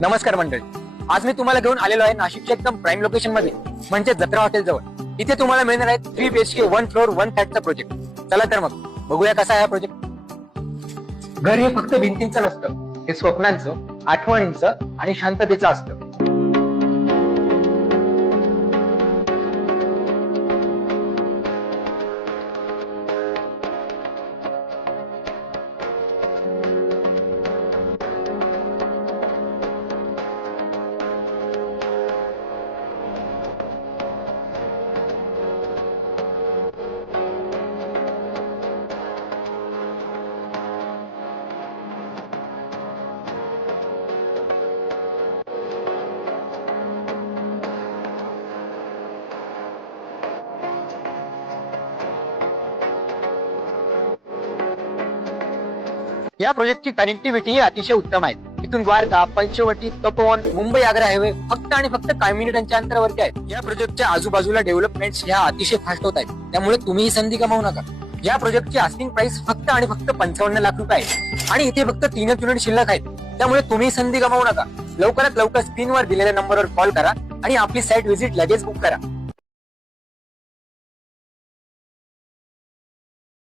नमस्कार मंडळी, आज मी तुम्हाला घेऊन आलेलो आहे नाशिकच्या एकदम प्राईम लोकेशन मध्ये म्हणजे जत्रा हॉटेल जवळ। इथे तुम्हाला मिळणार आहे 3 BHK 1 फ्लोअर 1 फ्लॅटचा प्रोजेक्ट। चला तर मग बघूया कसा आहे हा प्रोजेक्ट। घर हे फक्त भिंतींचं नसतं, हे स्वप्नांचं, आठवणींचं आणि शांततेचं असतं। या प्रोजेक्टची कनेक्टिव्हिटी अतिशय उत्तम आहे। इथून द्वारका, पंचवटी, तपोवन, मुंबई आग्रा हायवे फक्त आणि फक्त काही मिनिटांच्या अंतरावरती आहेत। या प्रोजेक्टच्या आजूबाजूला डेव्हलपमेंट्स ह्या अतिशय फास्ट होत आहेत, त्यामुळे तुम्ही ही संधी गमावू नका। या प्रोजेक्टची आस्किंग प्राइस फक्त आणि फक्त 55 लाख रुपये आहे आणि इथे फक्त 3 युनिट शिल्लक आहेत, त्यामुळे तुम्ही संधी गमावू नका। लवकरात लवकर स्क्रीनवर दिलेल्या नंबरवर कॉल करा आणि आपली साईट व्हिजिट लगेच बुक करा।